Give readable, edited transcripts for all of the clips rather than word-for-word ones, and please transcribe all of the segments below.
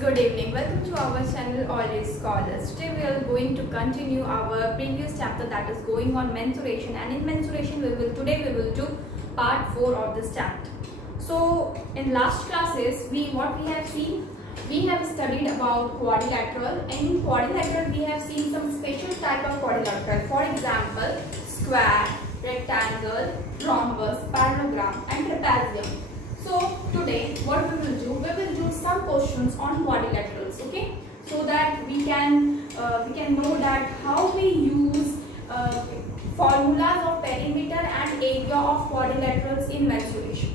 good evening. Welcome to our channel Always Scholars. Today we are going to continue our previous chapter that is going on mensuration, and in mensuration today we will do part 4 of this chapter. So in last classes we have studied about quadrilateral, and in quadrilateral we have seen some special type of quadrilateral. For example, square, rectangle, rhombus, parallelogram and trapezium. So today what we will do some questions on quadrilaterals, okay, so that we can know that how we use formulas of perimeter and area of quadrilaterals in mensuration.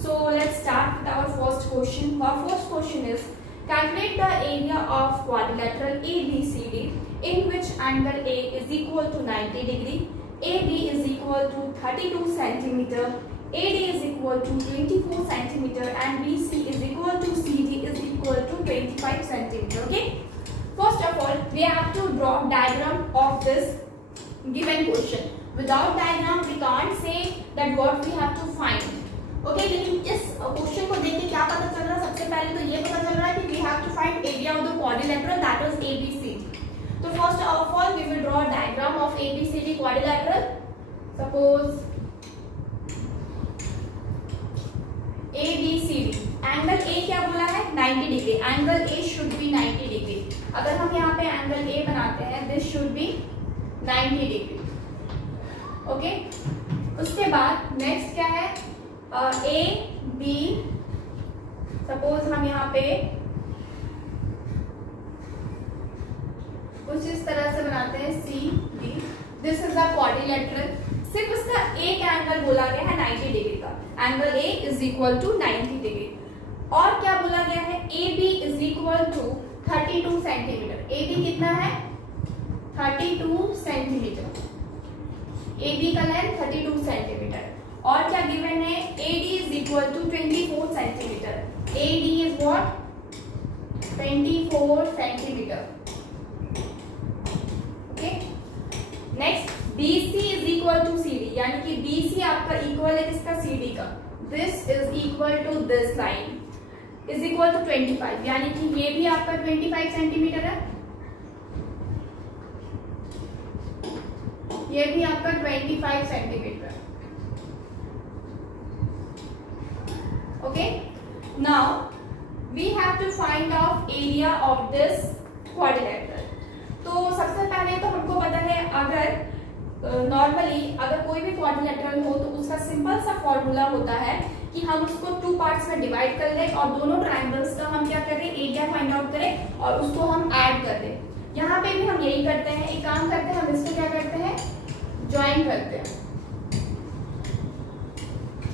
So let's start with our first question. Our first question is, calculate the area of quadrilateral ABCD in which angle A is equal to 90 degree, AB is equal to 32 centimeter, AD is equal to 24 centimeter and BC is equal to CD is equal to 25 centimeter. Okay. First of all, we have to draw diagram of this given question. Without diagram, we can't say that what we have to find. Okay, लेकिन इस question को देख के क्या पता चल रहा है? सबसे पहले तो ये पता चल रहा है कि we have to find area of the quadrilateral, that is ABCD. So first of all, we will draw a diagram of ABCD quadrilateral. Suppose ABCD. Angle A क्या बोला है? 90 degree. Angle A should be 90 degree. अगर हम यहाँ पे angle A बनाते हैं, this should be 90 degree. Okay. उसके बाद नेक्स्ट क्या है? A B. सपोज हम यहाँ पे कुछ इस तरह से बनाते हैं C D. This is the quadrilateral. सिर्फ उसका एक एंगल बोला गया है 90 डिग्री का. Angle A is equal to 90 degree. और क्या बोला गया है? AB is equal to 32 centimetre. AB कितना है? 32 सेंटीमीटर. AB का लेंथ 32 सेंटीमीटर. और क्या गिवन है? AD is equal to 24 centimetre. AD is what? 24 centimetre. Okay. Next, BC is equal to CD, यानी कि BC आपका इक्वल है किसका? CD का. This is equal to this line is equal to 25, यानी कि ये भी आपका 25 सेंटीमीटर है, ये भी आपका 25 centimetre. Okay. Now we have to find out area of this quadrilateral. तो सबसे पहले तो हमको पता है, अगर नॉर्मली अगर कोई भी क्वाड्रिलेटरल हो तो उसका सिंपल सा फॉर्मूला होता है कि हम उसको 2 पार्ट्स में डिवाइड कर लें और दोनों ट्रायंगल्स का हम क्या करें? एरिया फाइंड आउट करें और उसको हम ऐड कर दें. यहाँ पे भी हम यही करते हैं. एक काम करते हैं, हम इसको क्या करते हैं? ज्वाइन करते हैं.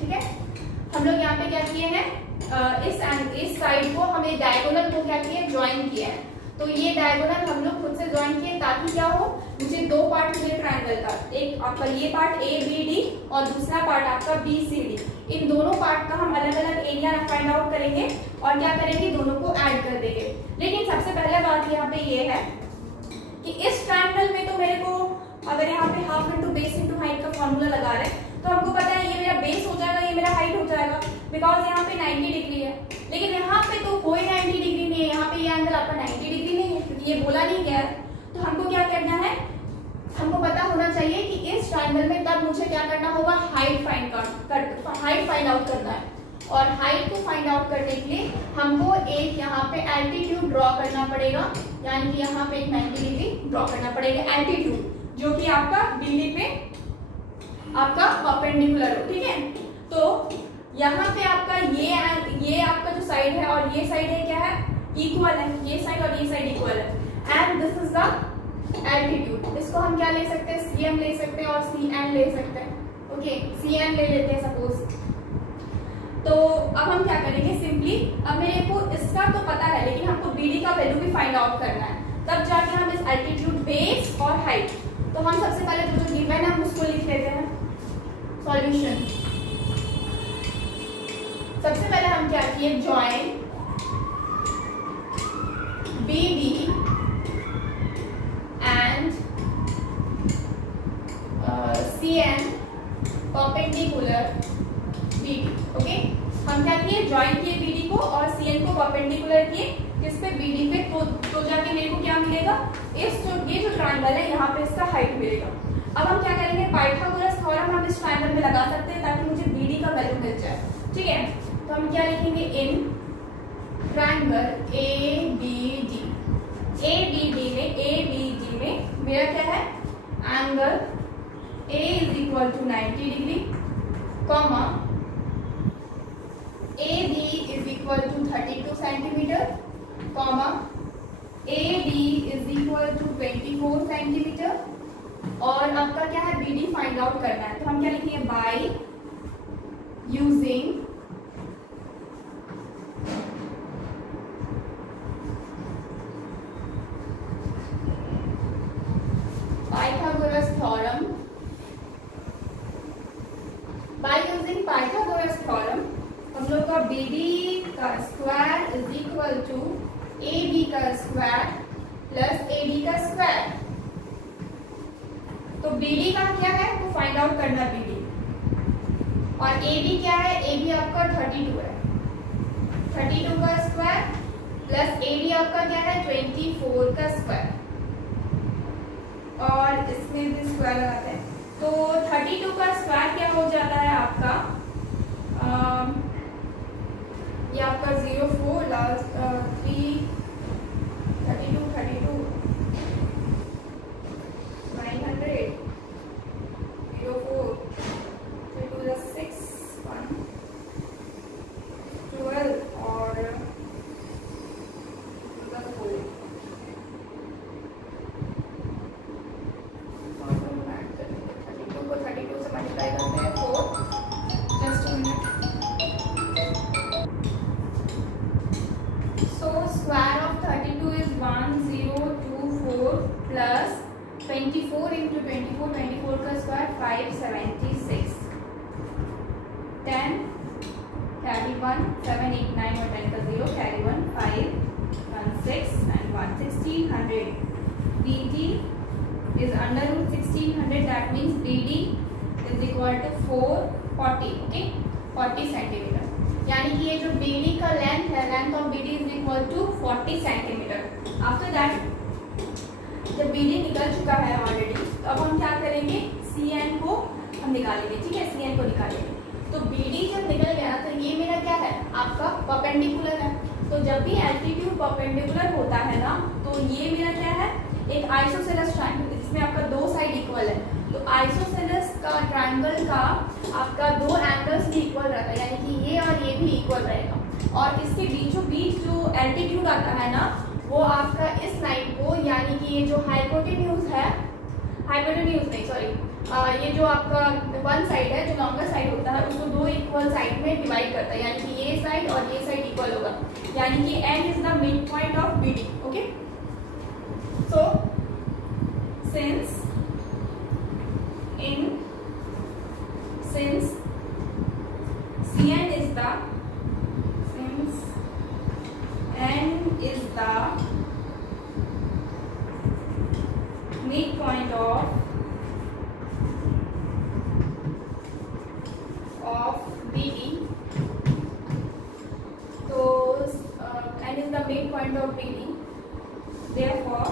ठीक है. हम लोग यहाँ पे क्या किए हैं? इस साइड को हमें डायगोनल को क्या किए? ज्वाइन किया है. तो ये डायगोनल हम लोग खुद से ज्वाइन किए ताकि क्या हो? मुझे 2 पार्ट मिले ट्रायंगल का. एक आपका ये पार्ट ABD और दूसरा पार्ट आपका BCD. इन दोनों पार्ट का हम अलग अलग एरिया फाइंड आउट करेंगे और क्या करेंगे? दोनों को ऐड कर देंगे. लेकिन सबसे पहले बात यहाँ पे ये है कि इस ट्रायंगल में तो मेरे को, अगर यहाँ पे half into base into height का फॉर्मूला लगा रहे हैं तो हमको पता है ये मेरा बेस हो जाएगा, ये मेरा हाइट हो जाएगा, बिकॉज यहाँ पे 90 डिग्री है. लेकिन यहाँ पे तो कोई 90 डिग्री नहीं है. यहाँ पे ये एंगल आपका 90 डिग्री नहीं है क्योंकि ये बोला नहीं गया है. तो हमको क्या करना है? हमको पता होना चाहिए कि इस ट्रायंगल में तब मुझे क्या करना होगा? हाइट फाइंड आउट करना है. और हाइट को फाइंड आउट करने के लिए हमको एक यहाँ पे एल्टीट्यूड ड्रॉ करना पड़ेगा, यानी कि यहाँ पे एक 90 डिग्री ड्रॉ करना पड़ेगा एल्टीट्यूड, जो कि आपका बिल्ली पे आपका परपेंडिकुलर हो. ठीक है. तो यहाँ पे आपका ये आपका जो साइड है और ये साइड है क्या है? इक्वल है. ये साइड और ये साइड इक्वल है. And this is the altitude. इसको हम क्या ले सकते हैं? CM ले सकते हैं और CN ले सकते हैं. ओके. CN ले लेते हैं सपोज. तो अब हम क्या करेंगे? सिंपली अब मेरे को इसका तो पता है, लेकिन हमको BD का वैल्यू भी फाइंड आउट करना है. तब जाके हम इस एल्टीट्यूड, बेस और हाइट, तो हम सबसे पहले जो गिवन है हम उसको लिख लेते हैं. सॉल्यूशन. सबसे पहले हम क्या किए? Join BD and CN perpendicular BD. Okay. हम क्या किए? ज्वाइन किए BD को और CN को परपेंडिकुलर किए किस पे, बीडी पे, तो जाके मेरे को क्या मिलेगा, इस जो ये जो ट्रायंगल है यहाँ पे इसका हाइट मिलेगा। अब हम क्या करेंगे, पाइथागोरस थ्योरम हम इस ट्रायंगल में लगा सकते हैं ताकि मुझे बीडी का वैल्यू मिल जाए। ठीक है, तो हम क्या लिखेंगे, इन ट्रायंगल एबीडी, एबीडी में मेरा क्या है, angle A is equal to 90 degree, comma AB is equal to 32 centimetre, comma AD is equal to 24 centimetre, और आपका क्या है, BD फाइंड आउट करना है। तो हम क्या लिखेंगे, बाय यूजिंग पाइथागोरस थ्योरम, हम लोग का BD का square is equal to AB का स्क्वायर प्लस AD का स्क्वायर। तो BD का क्या है, तो फाइंड आउट करना BD, और AB क्या है, AB आपका 32 है, 32 का स्क्वायर प्लस AD आपका क्या है, 24 का स्क्वायर, और इसमें भी स्क्वायर लगाते हैं। तो 32 का स्क्वायर क्या हो जाता है आपका, ये आपका 04 लास्ट 3 32 900 04 3 2 6 1 12 और 32 को 32 से मल्टीप्लाई करते हैं 4, just a minute. Square of 32 is 1024 plus 24 into 24 का स्क्वायर 576, 10 carry 1 7 8 9 और 10 का 0 carry 1 5 1 6 and 1 1600। BD is under root 1600, that means BD is equal to 440, okay, 40 centimetre. यानी कि ये जो BD का लेंथ है, length of BD is equal to 40 centimetre. After that जब BD निकल चुका है ऑलरेडी, तो अब हम क्या करेंगे, CN को हम निकालेंगे। ठीक है, CN को निकालेंगे। तो BD जब निकल गया तो ये मेरा क्या है, आपका परपेंडिकुलर है। तो जब भी एल्टीट्यूड परपेंडिकुलर होता है ना, तो ये मेरा क्या है, एक आइसोसेलेस ट्रायंगल जिसमें आपका दो साइड इक्वल है। तो आइसोसेलेस का ट्रायंगल का आपका दो एंगल्स भी इक्वल रहता है, यानी कि ये और ये भी इक्वल रहेगा। और इसके बीचों बीच जो एल्टीट्यूड आता है ना, वो आपका इस लाइन को, यानी कि ये जो हाइपोटेन्यूज है, हाइपोटेन्यूज नहीं सॉरी, ये जो आपका वन साइड है, जो लॉन्गर साइड होता है, उसको दो इक्वल साइड में डिवाइड करता है, यानी कि ये साइड और ये साइड इक्वल होगा, यानी कि N is the mid point of BD। Okay, so since CN is the, since N is the midpoint of BD, so N is the midpoint of BD, therefore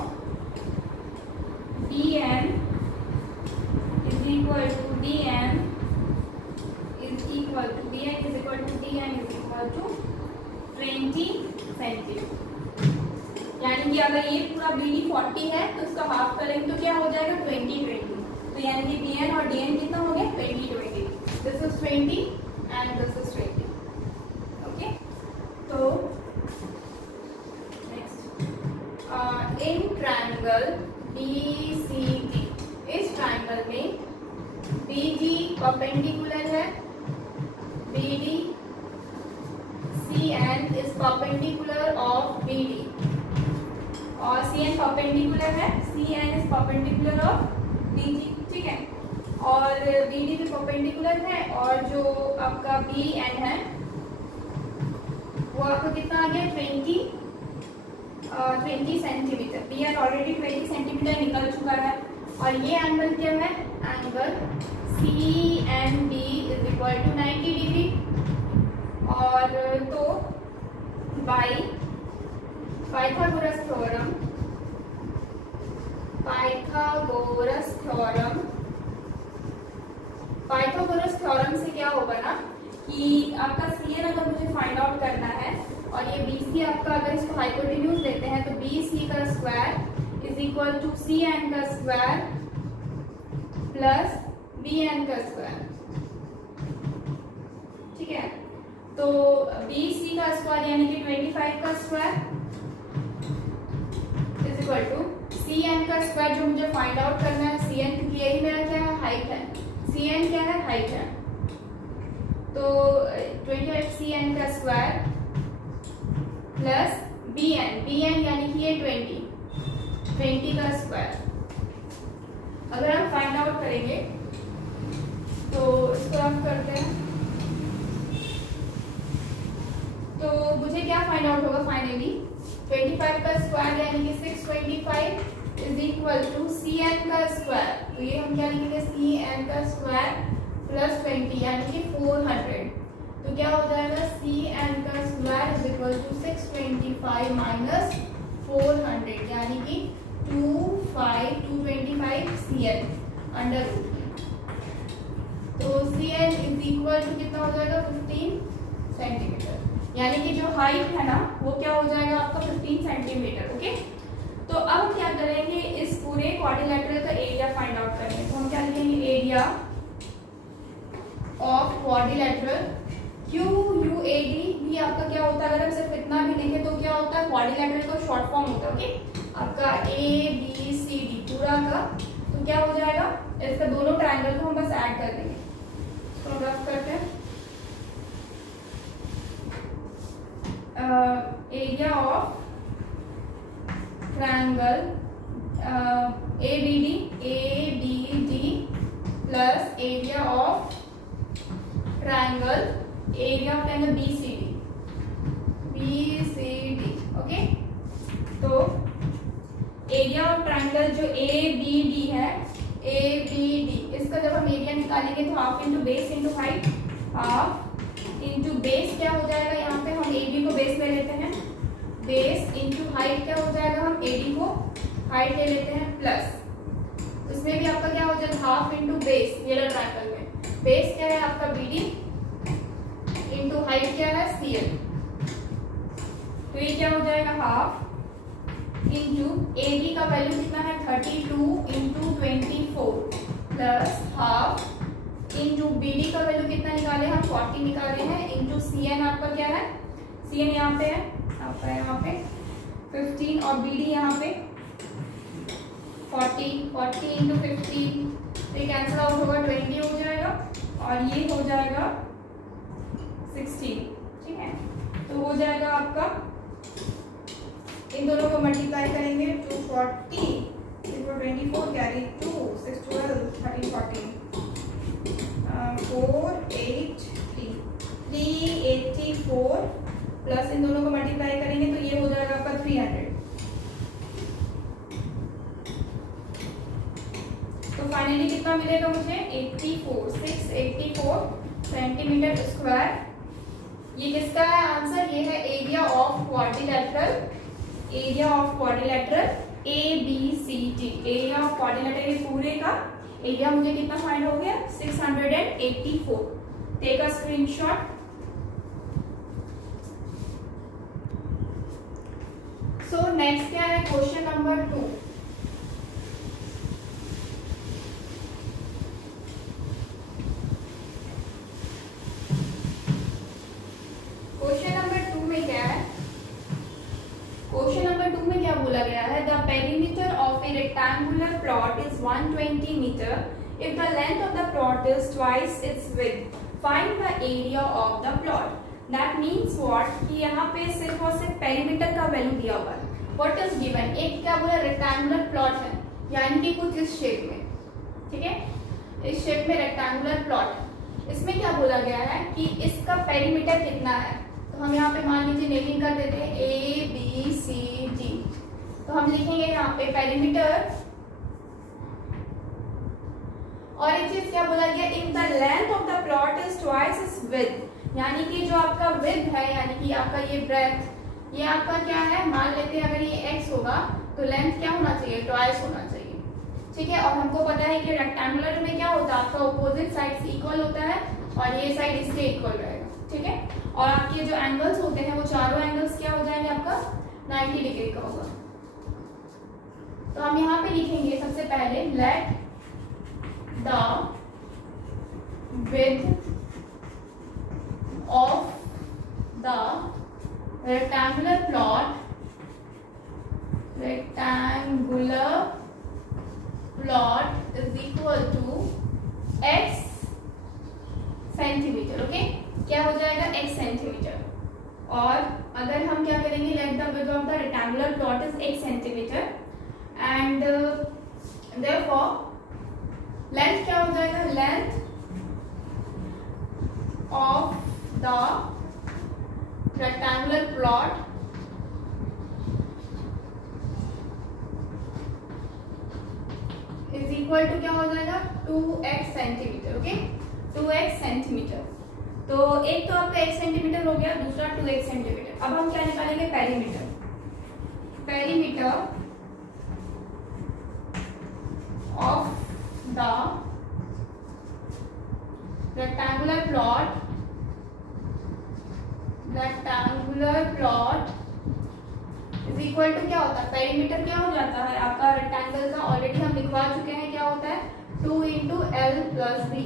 DN is equal to DN is equal to 20 centimetre. यानी कि अगर ये पूरा BD 40 है तो इसका half करेंगे तो क्या हो जाएगा, 20 तो यानी कि DN और DN कितना हो गया, 20 this is 20 and this is 20। Okay, तो नेक्स्ट इन ट्रायंगल BCD, इस ट्रायंगल में BD परपेंडिकुलर है, BD CN is perpendicular of BD, और CN परपेंडिकुलर है, CN is perpendicular of BD। ठीक है, और BD भी परपेंडिकुलर है, और जो आपका BN है वो आपको कितना आ गया, 20 सेंटीमीटर। BN ऑलरेडी 20 सेंटीमीटर निकल चुका है, और ये एंगल क्या है, angle CNB is equal to 90 degree. और तो बाई पाइथागोरस थ्योरम से क्या होगा ना कि आपका Cn अगर मुझे फाइंड आउट करना है और ये BC आपका अगर इसको हाइपोटेन्यूज लेते हैं तो BC का square is equal to Cn का स्क्वायर प्लस Bn का स्क्वायर। ठीक है, तो BC का स्क्वायर यानी कि 25 का square is equal to Cn का स्क्वायर जो मुझे फाइंड आउट करना है Cn, क्योंकि यही मेरा क्या है, हाइट है। Cn क्या है, हाइट है, तो 25 Cn का स्क्वायर प्लस Bn यानी कि ये 20 का स्क्वायर। अगर हम फाइंड आउट करेंगे तो इसको हम करते हैं, तो मुझे क्या फाइंड आउट होगा फाइनली, 25 का स्क्वायर यानी कि 625 इज इक्वल टू Cn का स्क्वायर, तो ये हम क्या लिखेंगे, Cn का स्क्वायर प्लस 20 यानी कि 400, तो क्या हो जाएगा, Cn का square is equal to 625 minus 400 यानी कि 225 Cn अंडर रूट, तो Cn इज इक्वल टू कितना हो जाएगा, 15 सेंटीमीटर, यानी कि जो हाइट है ना वो क्या हो जाएगा आपका 15 सेंटीमीटर। ओके, तो अब हम क्या करेंगे, इस पूरे क्वाड्रिलेटरल का एरिया फाइंड आउट करेंगे, तो हम क्या लिखेंगे, एरिया ऑफ क्वाड्रिलेटरल QUAD भी आपका क्या होता है, अगर हम सिर्फ इतना भी लिखे तो क्या होता है, क्वाड्रिलेटरल का शॉर्ट फॉर्म होता है। ओके, आपका ABCD पूरा का, तो क्या हो जाएगा, इसका दोनों ट्रायंगल को हम बस ऐड कर देंगे, तो रफ करते हैं, area of triangle ABD plus area of triangle BCD। Okay, तो एरिया ऑफ ट्रायंगल जो ABD है, ABD इसका जब हम एरिया निकालेंगे तो half into base into height, half into base क्या हो जाएगा, यहाँ पे हम AB को बेस ले लेते हैं, बेस इंटू हाइट क्या हो जाएगा, हम AD को हाइट ले लेते हैं, प्लस उसमें भी आपका क्या हो जाएगा, हाफ इंटू बेस, ये ट्रायंगल में बेस क्या है आपका BD इंटू हाइट क्या है CL, तो ये क्या हो जाएगा, हाफ इंटू AB का वैल्यू कितना है 32 into 24 plus half into BD का वैल्यू कितना निकाले हम 40 निकाले हैं, इंटू CN आपका क्या है, CN यहाँ पे है आपका, यहाँ पे 15 और BD यहाँ पे 40 इंटू 15, तो कैंसिल आउट होगा, 20 हो जाएगा और ये हो जाएगा 16। ठीक है, तो हो जाएगा आपका, इन दोनों को मल्टीप्लाई करेंगे, 240 24 कैरी 2 6 12 13 14 483 384 प्लस इन दोनों को मल्टीप्लाई करेंगे तो ये हो जाएगा आपका 300। तो फाइनली कितना मिलेगा मुझे, 684 सेंटीमीटर स्क्वायर। ये किसका है आंसर, ये है area of quadrilateral ABCD, area of quadrilateral पूरे का एरिया मुझे कितना फाइंड हो गया, 684। Take a screenshot. So next क्या है, क्वेश्चन नंबर 2। क्वेश्चन नंबर 2 में क्या है, क्वेश्चन नंबर 2 में क्या बोला गया है, the perimeter of a rectangular plot is 120 metre if the length of the plot is twice its width, find the area of the plot. That means what, कि यहाँ पे सिर्फ और सिर्फ पेरीमीटर का वैल्यू दिया हुआ है। व्हाट इज गिवन, एक क्या बोला, रेक्टेंगुलर प्लॉट है, यानी कि कुछ इस शेप में, ठीक है, इस शेप में रेक्टेंगुलर प्लॉट है। इसमें क्या बोला गया है कि इसका पेरीमीटर कितना है, तो हम यहाँ पे मान लीजिए नेमिंग कर देते हैं ABCD, तो हम लिखेंगे यहाँ पे पेरीमीटर, और एक चीज क्या बोला गया, if the length of the plot is twice its width, यानी कि जो आपका विड्थ है, यानी कि आपका ये ब्रेथ ये आपका क्या है, मान लेते हैं अगर ये x होगा तो लेंथ क्या होना चाहिए, ट्वाइस होना चाहिए, ठीक है। और हमको पता है कि रेक्टेंगुलर में क्या होता है, आपका ऑपोजिट साइड इक्वल होता है और ये साइड इसके इक्वल रहेगा, ठीक है। और आपके जो एंगल्स होते हैं वो चारों एंगल्स क्या हो जाएंगे, आपका 90 डिग्री का होगा। तो हम यहाँ पे लिखेंगे सबसे पहले let the width of the rectangular plot is equal to x centimetre, okay. क्या हो जाएगा, x सेंटीमीटर। और अगर हम क्या करेंगे, let the width of the rectangular plot is x centimetre and therefore length क्या हो जाएगा, length of the rectangular plot is equal to क्या हो जाएगा, 2x centimetre, okay, 2x centimetre. तो एक तो आपका x सेंटीमीटर हो गया, दूसरा 2x सेंटीमीटर। अब हम क्या निकालेंगे, perimeter. Perimeter of the rectangular plot is equal to क्या होता है, पेरीमीटर क्या हो जाता है आपका रेक्टेंगल का, ऑलरेडी हम लिखवा चुके हैं, क्या होता है 2 इंटू एल प्लस बी,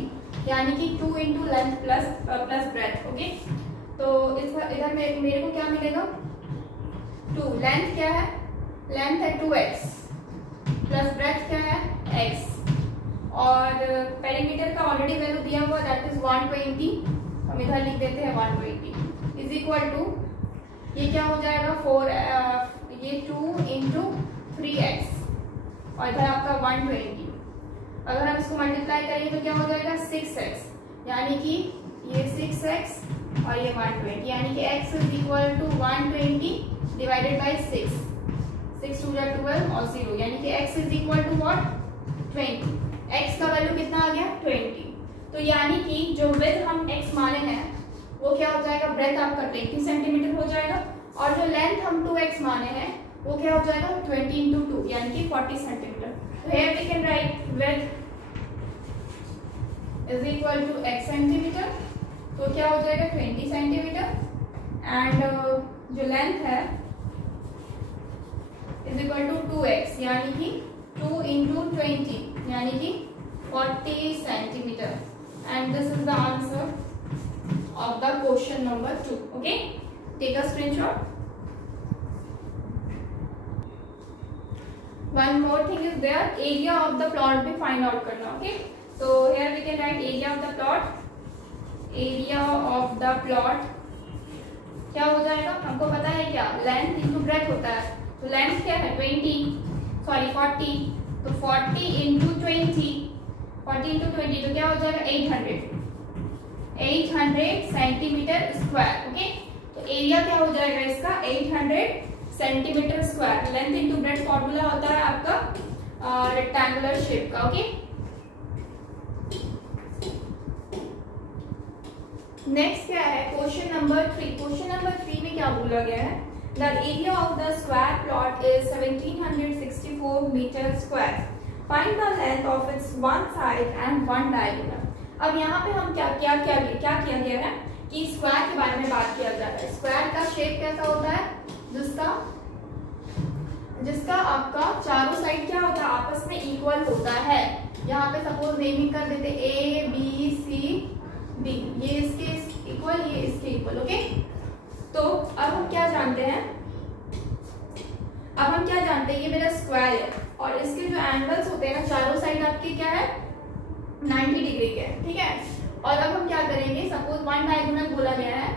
यानी कि 2 into length plus breadth, okay. तो इधर मेरे को क्या मिलेगा, 2, लेंथ क्या है, लेंथ है 2x प्लस ब्रेथ क्या है x, और पेरीमीटर का ऑलरेडी वैल्यू दिया हुआ दैट इज 120, हम इधर लिख देते हैं 120 इज इक्वल टू, ये क्या हो जाएगा 4, ये 2 इंटू 3x और इधर आपका 120। अगर हम इसको मल्टीप्लाई करेंगे तो क्या हो जाएगा 6x, यानी कि ये 6x और ये 120, यानी कि x is equal to 120 divided by 6, 6 2 जा 12 और 0, यानी कि x is equal to what 20। x का वैल्यू कितना आ गया 20। तो यानी कि जो विड्थ हम x माने हैं वो क्या हो जाएगा, ब्रेथ आपका 20 सेंटीमीटर हो जाएगा, और जो लेंथ हम 2x माने हैं वो क्या हो जाएगा 20 इंटू 2, यानी कि 40 centimetre. So here we can write width is equal to x centimetre, तो क्या हो जाएगा 20 सेंटीमीटर, एंड जो लेंथ है is equal to 2x, यानी कि 2 into 20, यानी कि 40 centimetre, and this is the answer of the question number 2. Okay, take a screenshot. One more thing is there, area of the plot भी find out करना, okay? So here we can write area of the plot. Area of the plot क्या हो जाएगा, हमको पता है क्या, length into breadth होता है, तो लेंथ क्या है 40, तो 40 इंटू 20, 40 इंटू 20 तो क्या हो जाएगा 800 सेंटीमीटर स्क्वायर, ओके। तो एरिया क्या हो जाएगा इसका 800 centimetre square. Length into breadth formula होता है आपका रेक्टेंगुलर शेप का, ओके। नेक्स्ट क्या है, क्वेश्चन नंबर 3। क्वेश्चन नंबर 3 में क्या बोला गया है, the area of the square plot is 1764 metre square, find the length of its one side and one diagonal. अब यहाँ पे हम क्या किया गया है कि स्क्वायर के बारे में बात किया जा रहा है। स्क्वायर का शेप कैसा होता है, जिसका आपका चारों साइड क्या होता है, आपस में इक्वल होता है। यहाँ पे सपोज नेमिंग कर देते A B C D, ये इसके इक्वल, ये इसके इक्वल, ओके। तो अब हम क्या जानते हैं, ये मेरा स्क्वायर है और इसके जो एंगल्स होते हैं ना चारों साइड आपके क्या है 90 डिग्री के, ठीक है। और अब हम क्या करेंगे, सपोज वन डायगोनल बोला गया है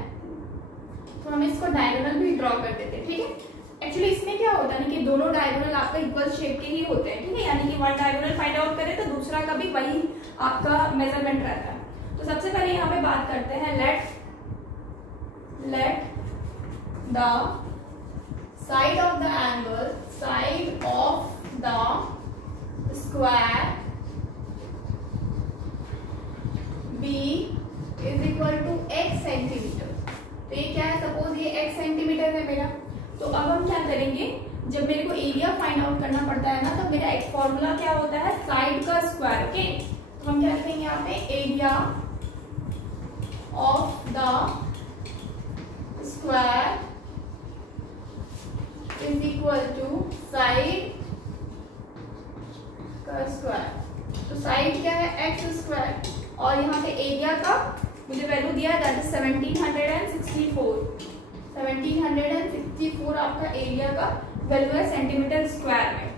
तो हम इसको डायगोनल भी ड्रॉ कर देते हैं, ठीक है। एक्चुअली इसमें क्या होता है ना कि दोनों डायगोनल आपका इक्वल शेप के ही होते हैं, ठीक है, यानी कि वन डायगोनल फाइंड आउट करें तो दूसरा का भी वही आपका मेजरमेंट रहता है। तो सबसे पहले यहाँ पे बात करते हैं, let the side of the angle, side of the square B is equal to x centimetre. तो ये क्या है, सपोज ये x सेंटीमीटर है मेरा, तो अब हम क्या करेंगे, जब मेरे को एरिया फाइंड आउट करना पड़ता है ना, तो मेरा एक फॉर्मूला क्या होता है, साइड का स्क्वायर। ओके, तो हम क्या लिखेंगे यहाँ पे, area of the square is equal to side का स्क्वायर। तो साइड क्या है, एक्स स्क्वायर, और यहाँ पे एरिया का मुझे वैल्यू दिया है, दैट इज 1764 आपका एरिया का वैल्यू है सेंटीमीटर स्क्वायर में।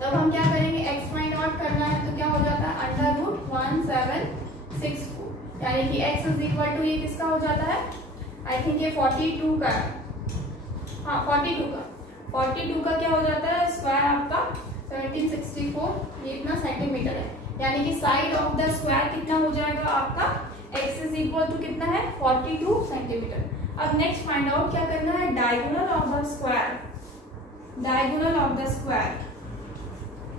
तब हम क्या करेंगे, एक्स फाइंड आउट करना है, तो क्या हो जाता है, √1764, यानी कि x इज इक्वल टू, ये किसका हो जाता है, आई थिंक ये 42 का है, हाँ 42 का क्या हो जाता है स्क्वायर आपका 1764, ये इतना सेंटीमीटर है, यानी कि साइड ऑफ द स्क्वायर कितना हो जाएगा आपका, x इज इक्वल टू कितना है, 42 सेंटीमीटर। अब नेक्स्ट फाइंड आउट क्या करना है, diagonal of the square, diagonal of the square,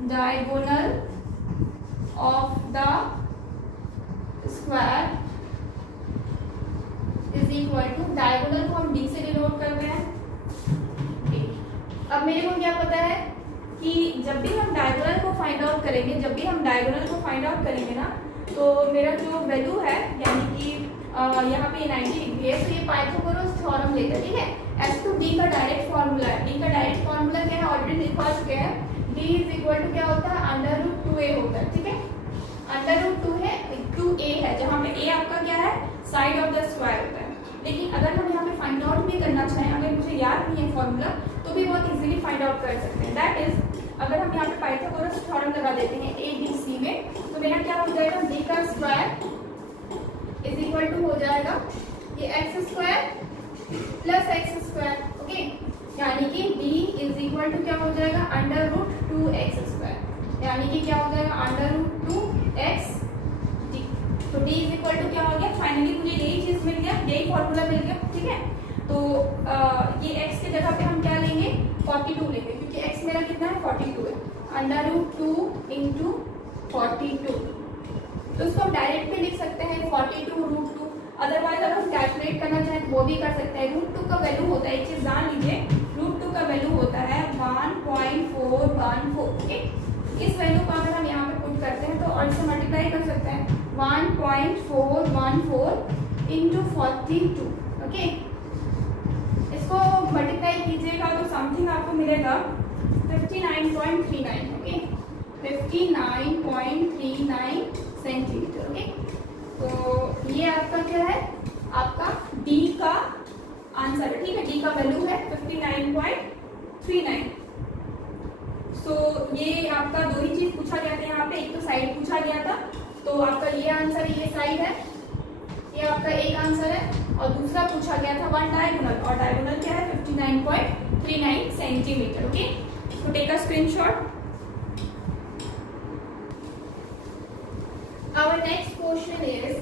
diagonal of the square is equal to, diagonal को हम d से डिनोट करते हैं। अब मेरे को क्या पता है कि जब भी हम डायगोनल को फाइंड आउट करेंगे, ना, तो मेरा जो वैल्यू है, यानी कि यहाँ पे 90 डिग्री है, तो ये पाइथागोरस थ्योरम लेकर, ठीक है, S to D का डायरेक्ट फॉर्मूला है। D का डायरेक्ट फॉर्मूला क्या है, ऑलरेडी लिखा चुके हैं, D इज इक्वल टू क्या होता है, √2a होता है, ठीक है, √2a है, जहाँ पे a आपका क्या है, साइड ऑफ द स्क्वायर होता है। लेकिन अगर हम यहाँ पे फाइंड आउट भी करना चाहें, अगर मुझे याद नहीं है फॉर्मूला, तो भी बहुत इजीली फाइंड आउट कर सकते हैं। दैट इज, अगर हम यहाँ पे पाइथागोरस थ्योरम लगा देते हैं ABC में, तो मेरा क्या हो जाएगा, D का स्क्वायर इज इक्वल टू हो जाएगा ये x square plus x square. Okay, यानी कि D इज इक्वल टू क्या हो जाएगा, √2x स्क्वायर, यानी कि क्या हो जाएगा, √2x D। तो D इज इक्वल टू क्या हो गया, फाइनली मुझे यही चीज मिल गया, यही फॉर्मूला मिल गया, ठीक है। तो ये x की जगह पे हम क्या लेंगे, 42 लेंगे, क्योंकि x मेरा कितना है, 42 है, √2 × 42, तो इसको हम डायरेक्ट भी लिख सकते हैं 42√2। अदरवाइज अगर हम कैलकुलेट करना चाहें वो भी कर सकते हैं। √2 का वैल्यू होता है, एक चीज जान लीजिए, √2 का वैल्यू होता है 1.414। ओके, इस वैल्यू को अगर हम यहाँ पे पुट करते हैं तो और इससे मल्टीप्लाई कर सकते हैं, 1.414 × 42। ओके, इसको मल्टीप्लाई कीजिएगा तो समथिंग आपको मिलेगा 59.39। Okay, 59.39 centimetre. ओके, तो ये आपका क्या है, आपका D का आंसर है, ठीक है, D का वैल्यू है 59.39। सो ये आपका दो ही चीज पूछा गया था यहाँ पे, एक तो साइड पूछा गया था, तो आपका ये आंसर है, ये साइड है, ये आपका एक आंसर है, और दूसरा पूछा गया था वन डायगोनल, और डायगोनल क्या है 59.39 सेंटीमीटर। ओके, तो take a screenshot. Our next question is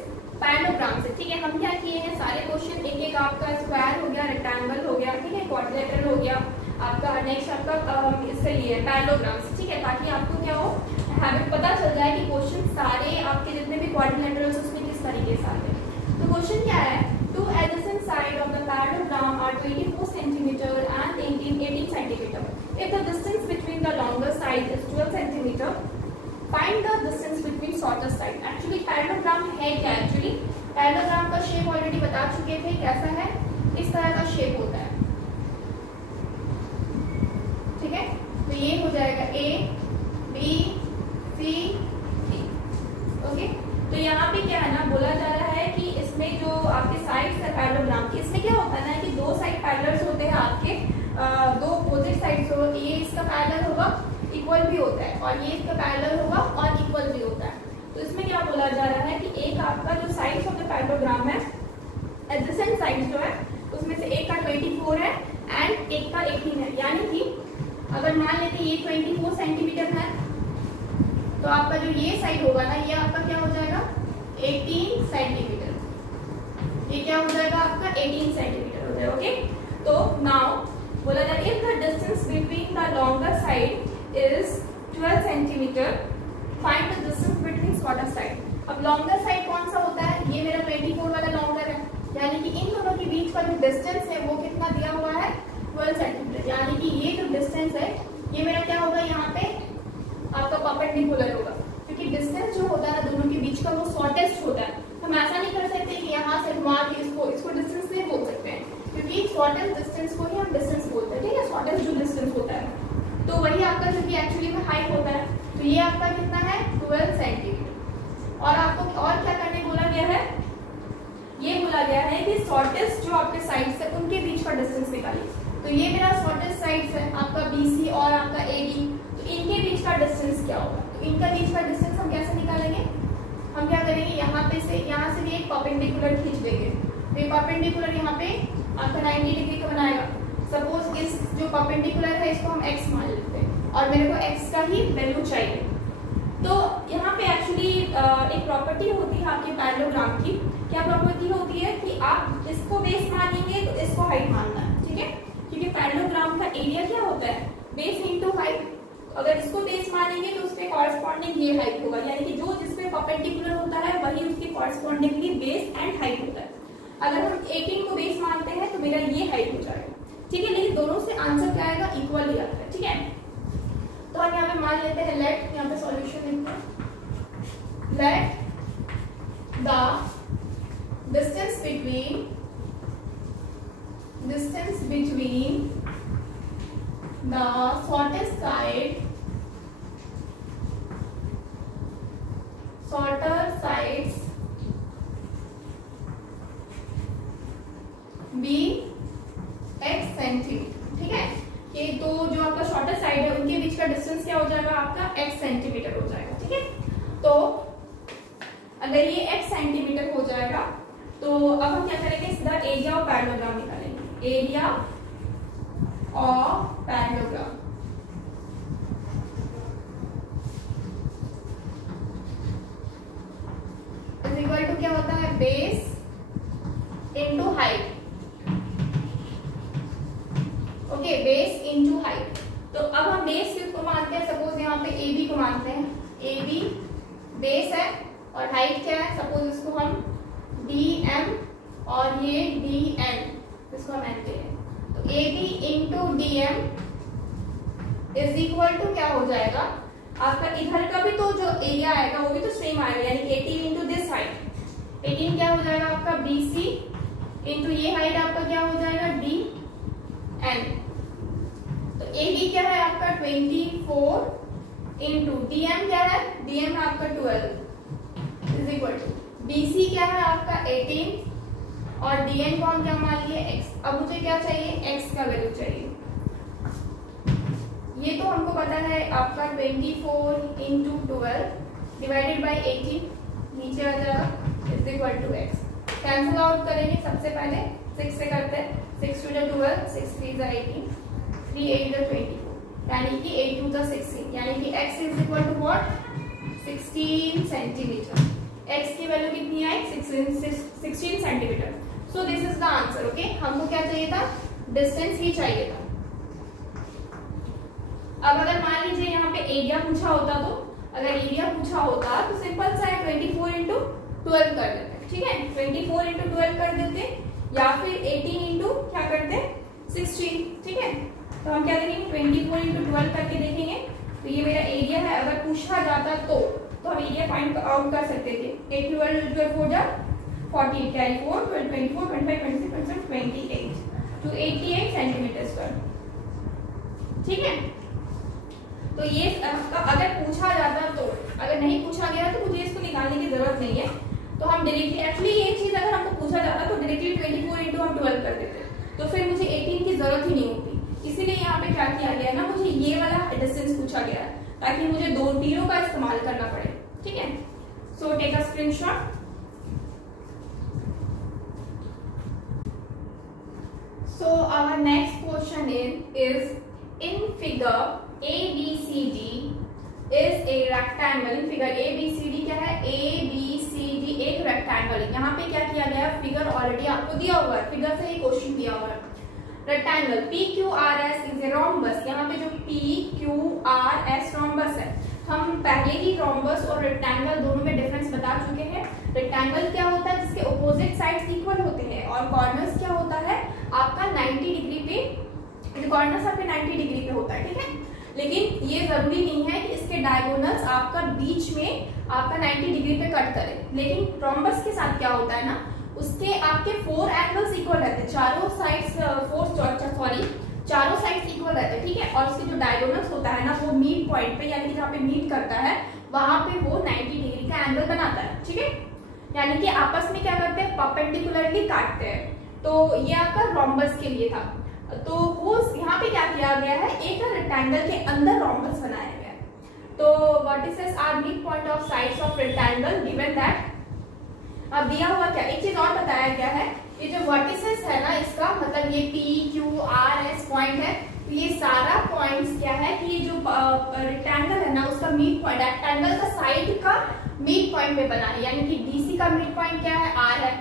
parallelogram से, ठीक है, हम क्या किए हैं, सारे क्वेश्चन एक एक आपका स्क्वायर हो गया, रेक्टेंगल हो गया, ठीक है, क्वाड्रिलेटरल हो गया आपका, नेक्स्ट आपका इससे लिए पैरेललोग्राम से, ठीक है, ताकि आपको क्या हो, हैबिट पता चल जाए कि क्वेश्चन सारे आपके जितने भी क्वाड्रिलेटरल्स उसमें किस तरीके से आते हैं। तो क्वेश्चन क्या है, two adjacent side of the parallelogram are 24 centimetre and 18 centimetre. If the distance between the longer side is 12 centimetre, find the distance between shorter side. Actually parallelogram है क्या, एक्चुअली पैरेललोग्राम का शेप ऑलरेडी बता चुके थे, कैसा है, इस तरह का शेप होता है, ठीक है, तो ये हो जाएगा A B C D। Okay, तो यहाँ पे क्या है ना, बोला जा रहा है कि इसमें जो आपके साइड्स है पैरेललोग्राम की, इसमें क्या होता है ना कि दो साइड पैरेलल्स होते हैं आपके, दो अपोजिट साइड्स हो, ये इसका पैरेलल होगा, इक्वल भी होता है, और ये इसका पैरेलल होगा और इक्वल भी होता है। तो इसमें क्या बोला जा रहा है कि एक आपका जो साइड्स ऑफ द पैरेललोग्राम है, एडजेसेंट साइड्स जो है, उसमें से एक का 24 है एंड एक का 18 है, यानी कि अगर मान लेते ये 24 सेंटीमीटर है, तो आपका जो ये साइड होगा ना, ये आपका क्या हो जाएगा 18 सेंटीमीटर, ये क्या हो जाएगा आपका 18 सेंटीमीटर हो जाएगा। ओके, तो नाउ बोला जाए if the distance between the longer side is 12 centimetre, find the distance between shorter side. अब लॉन्गर साइड कौन सा होता है, ये मेरा 24 वाला लॉन्गर है, यानी कि इन दोनों के बीच का जो डिस्टेंस है वो कितना दिया हुआ है, 12 सेंटीमीटर, यानी कि ये जो डिस्टेंस है ये मेरा क्या होगा, यहाँ पे आपका परपेंडिकुलर होगा, क्योंकि डिस्टेंस जो होता है ना दोनों के बीच का वो शॉर्टेस्ट होता है। हम ऐसा नहीं कर सकते कि यहाँ से घुमा के इसको डिस्टेंस नहीं बोल सकते हैं, क्योंकि शॉर्टेस्ट डिस्टेंस को ही हम डिस्टेंस बोलते हैं, ठीक है, शॉर्टेस्ट जो डिस्टेंस होता है। तो वही आपका जो कि एक्चुअली में हाइट होता है, तो ये आपका कितना है 12 सेंटीमीटर। और आपको और क्या करने बोला गया है, ये बोला गया है कि शॉर्टेस्ट जो आपके साइड्स है उनके बीच का डिस्टेंस निकालिए। तो ये मेरा शॉर्टेस्ट साइड्स है आपका BC और आपका AB, तो इनके बीच का डिस्टेंस क्या होगा, तो इनका बीच का डिस्टेंस हम कैसे निकालेंगे, हम क्या करेंगे, यहाँ से भी एक परपेंडिकुलर खींच देंगे, तो ये परपेंडिकुलर यहाँ पे आपका 90 डिग्री का बनाएगा। सपोज इस जो परपेंडिकुलर है इसको हम x मान लेते हैं और मेरे को x का ही वैल्यू चाहिए। तो यहाँ पे एक्चुअली एक प्रॉपर्टी होती है आपके पैरेललोग्राम की, क्या प्रॉपर्टी होती है कि आप इसको बेस मानेंगे तो इसको हाइट मानना है, ठीक है, क्योंकि पैरेललोग्राम का एरिया क्या होता है, बेस इंटू हाइट। अगर इसको बेस मानेंगे तो उसके कॉरस्पॉन्डिंग ये हाइट होगा, यानी कि जो जिसपे परपेंडिकुलर होता है वही उसके कॉरस्पॉन्डिंगली बेस एंड हाइट होता है। अगर हम 18 को बेस मानते हैं तो मेरा ये हाइट हो जाएगा, ठीक है, लेकिन दोनों से आंसर क्या आएगा, इक्वल ही आता है, ठीक है। तो हम यहाँ पे मान लेते हैं लेट, यहाँ पे सॉल्यूशन लिखते हैं, let the distance between the shortest sides be x centimetre, ठीक है। ये तो जो आपका शॉर्टेस्ट साइड है उनके बीच का डिस्टेंस क्या हो जाएगा, आपका x सेंटीमीटर हो जाएगा, ठीक है। तो अगर ये x सेंटीमीटर हो जाएगा तो अब हम क्या करेंगे, सीधा एरिया ऑफ पैरेललोग्राम निकालेंगे, area of parallelogram is equal to क्या होता है, base into height, okay, base into height. तो अब हम बेस किसको मानते हैं, सपोज यहाँ पे AB को मानते हैं, AB बेस है और हाइट क्या है, सपोज इसको हम DM और ये DN इसको हम मानते हैं, तो AB into DM is equal to क्या हो जाएगा, आपका इधर का भी तो जो एरिया आएगा वो भी तो सेम आएगा, यानी 18 इंटू दिस हाइट, 18 क्या हो जाएगा आपका BC इंटू ये हाइट आपका क्या हो जाएगा DN। तो AB क्या है आपका 24 इंटू DM क्या है, DM है आपका 12 इज इक्वल टू BC क्या है आपका 18 और DN को हम क्या मान लिए x। अब मुझे क्या चाहिए, x का वैल्यू चाहिए, ये तो हमको पता है आपका 24 इंटू 12 डिवाइडेड बाई 18 नीचे आ जाएगा is equal to x। Cancel out करेंगे, सबसे पहले 6 से करते हैं, 6 टू 12, 6 3 18, 3 8 24, यानी कि 8 2 16, यानी कि x is equal to what 16 centimetre. x की वैल्यू कितनी आई, 16 centimetre. So this is the answer, okay. हमको क्या चाहिए था, डिस्टेंस ही चाहिए था। अब अगर मान लीजिए यहाँ पे एरिया पूछा होता, तो अगर एरिया पूछा होता तो सिंपल सा 24 इंटू 12 कर देते, ठीक है, 24 इंटू 12 कर देते, या फिर 18 इंटू क्या करते 16, ठीक है। तो हम क्या देखेंगे, 24 इंटू 12 करके देखेंगे, तो ये मेरा एरिया है। अगर पूछा जाता तो हम एरिया फाइंड आउट कर सकते थे, 8 12 12 4 जा 48, कैरी 4 12 24 25 26 27 28 to 88 सेंटीमीटर स्क्वायर, ठीक है। तो ये अगर पूछा जाता तो, अगर नहीं पूछा गया तो मुझे इसको निकालने की जरूरत नहीं है। तो हम डायरेक्टली, एक्चुअली ये चीज अगर हमको पूछा जाता तो डायरेक्टली 24 इंटू हम 12 कर देते, तो फिर मुझे 18 की जरूरत ही नहीं होती। इसीलिए यहाँ पे क्या किया गया ना, मुझे ये वाला डिस्टेंस पूछा गया ताकि मुझे तीनों का इस्तेमाल करना पड़े, ठीक है। So take a screenshot. So our next question is in figure ABCD is a rectangle। in figure ABCD क्या है, ABCD एक रेक्टेंगल है। यहाँ पे क्या किया गया, फिगर ऑलरेडी आपको दिया हुआ है, फिगर से ही क्वेश्चन दिया हुआ है। Rectangle PQRS is a rhombus. यहाँ पे जो PQRS रोम्बस है, हम पहले ही रोम्बस और रेक्टेंगल दोनों में डिफरेंस बता चुके हैं। रेक्टेंगल क्या होता है, जिसके ऑपोजिट साइड्स इक्वल होते हैं, और कॉर्नर्स क्या होता है आपका 90 डिग्री पे कॉर्नर्स आपके 90 डिग्री पे होता है, ठीक है। लेकिन ये जरूरी नहीं है कि इसके डायगोनल्स आपका बीच में आपका 90 डिग्री पे कट करे। लेकिन रोम्बस के साथ क्या होता है ना, उसके आपके 4 एंगल्स इक्वल रहते हैं, चारों साइड्स इक्वल रहते हैं, ठीक है। और उसके जो डायगोनल्स होता है ना, वो मीड पॉइंट पे यानी कि जहाँ पे मीट करता है वहां पे वो 90 डिग्री का एंगल बनाता है, ठीक है। यानी कि आपस में क्या करते हैं, परपेंडिकुलरली काटते हैं। तो ये आपका रोम्बस के लिए था। तो वो यहाँ पे क्या किया गया है, एक रेक्टेंगल के अंदर रोम्बस बनाया गया है। तो vertices are mid point of sides of rectangle given that. अब दिया हुआ क्या, एक चीज और बताया गया है, ये जो वर्टिसेस है ना, इसका मतलब ये P, Q, R, S point है। तो ये सारा पॉइंट्स क्या है कि जो रेक्टेंगल है ना, उसका मिड पॉइंट, रेक्टेंगल का साइड का मिड पॉइंट पे बना है। यानी कि DC का मिड पॉइंट क्या है, R है।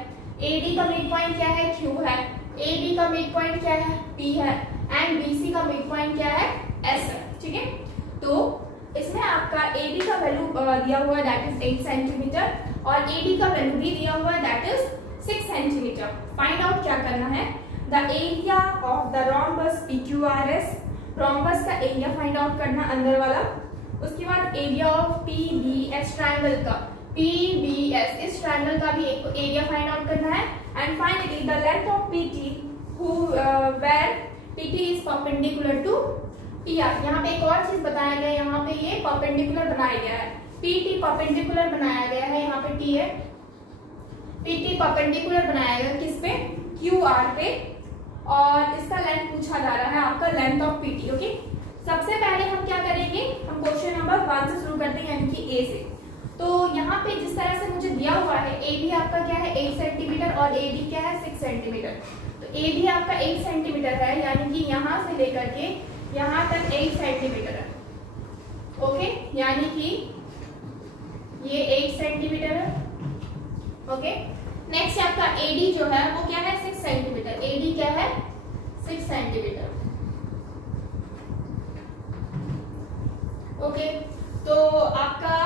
AD का मिड पॉइंट क्या है, Q है। AB का मिड पॉइंट क्या है, P है। एंड BC का मिड पॉइंट क्या है, S है, ठीक है। तो इसमें आपका AB का वैल्यू दिया हुआ है, दैट इज 8 सेंटीमीटर, और AD का वैल्यू भी दिया हुआ है, that is 6 centimetre. Find out क्या करना है, the area of the rhombus PQRS, rhombus का एरिया फाइंड आउट करना अंदर वाला। उसके बाद एरिया ऑफ PBS, ट्रायंगल का PBS, इस ट्रायंगल का भी एक एरिया फाइंड आउट करना है। And finally the length of PT where PT is perpendicular to PR। यहाँ पे एक और चीज बताया गया है, यहाँ पे ये परपेंडिकुलर बनाया गया है, PT परपेंडिकुलर बनाया गया है, यहाँ पे T है, PT परपेंडिकुलर बनाया गया किस पे, QR पे। और इसका लेंथ पूछा जा रहा है आपका, लेंथ ऑफ PT, ओके। सबसे पहले हम क्या करेंगे, हम क्वेश्चन नंबर 1 से शुरू करते हैं, यानी कि A से। तो यहाँ पे जिस तरह से मुझे दिया हुआ है, AB आपका क्या है 8 सेंटीमीटर और AD क्या है 6 सेंटीमीटर। तो AB आपका 8 सेंटीमीटर है, यानी कि यहाँ से लेकर के यहाँ तक 8 सेंटीमीटर है, ओके। यानी कि ये 8 सेंटीमीटर है, ओके। नेक्स्ट आपका AD जो है वो क्या है 6 सेंटीमीटर। AD क्या है 6 सेंटीमीटर, ओके। तो आपका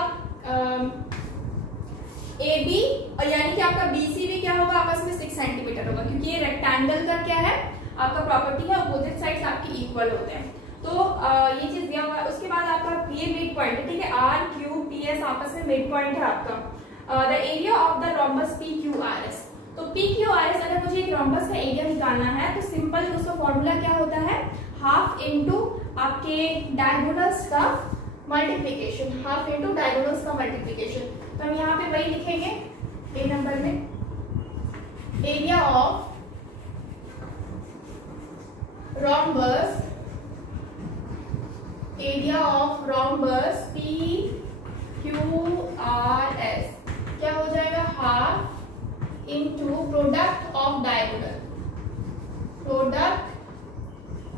AB और यानी कि आपका BC भी क्या होगा, आपस में 6 सेंटीमीटर होगा, क्योंकि ये रेक्टेंगल का क्या है आपका प्रॉपर्टी है, अपोजिट साइड्स आपके इक्वल होते हैं। तो ये चीज दिया हुआ है। उसके बाद आपका ये मिड पॉइंट है, ठीक है, RQPS आपस में मिड पॉइंट है आपका। The area of the rhombus PQRS। तो PQRS अगर मुझे एक रोम्बस का एरिया निकालना है तो सिंपल उसका फॉर्मूला क्या होता है, हाफ इनटू आपके डायगोनल्स का मल्टीप्लिकेशन, हाफ इनटू डायगोनल्स का मल्टीप्लिकेशन। तो हम यहाँ पे वही लिखेंगे A नंबर में, area of rhombus, area of rhombus PQRS क्या हो जाएगा, half into product of diagonal, product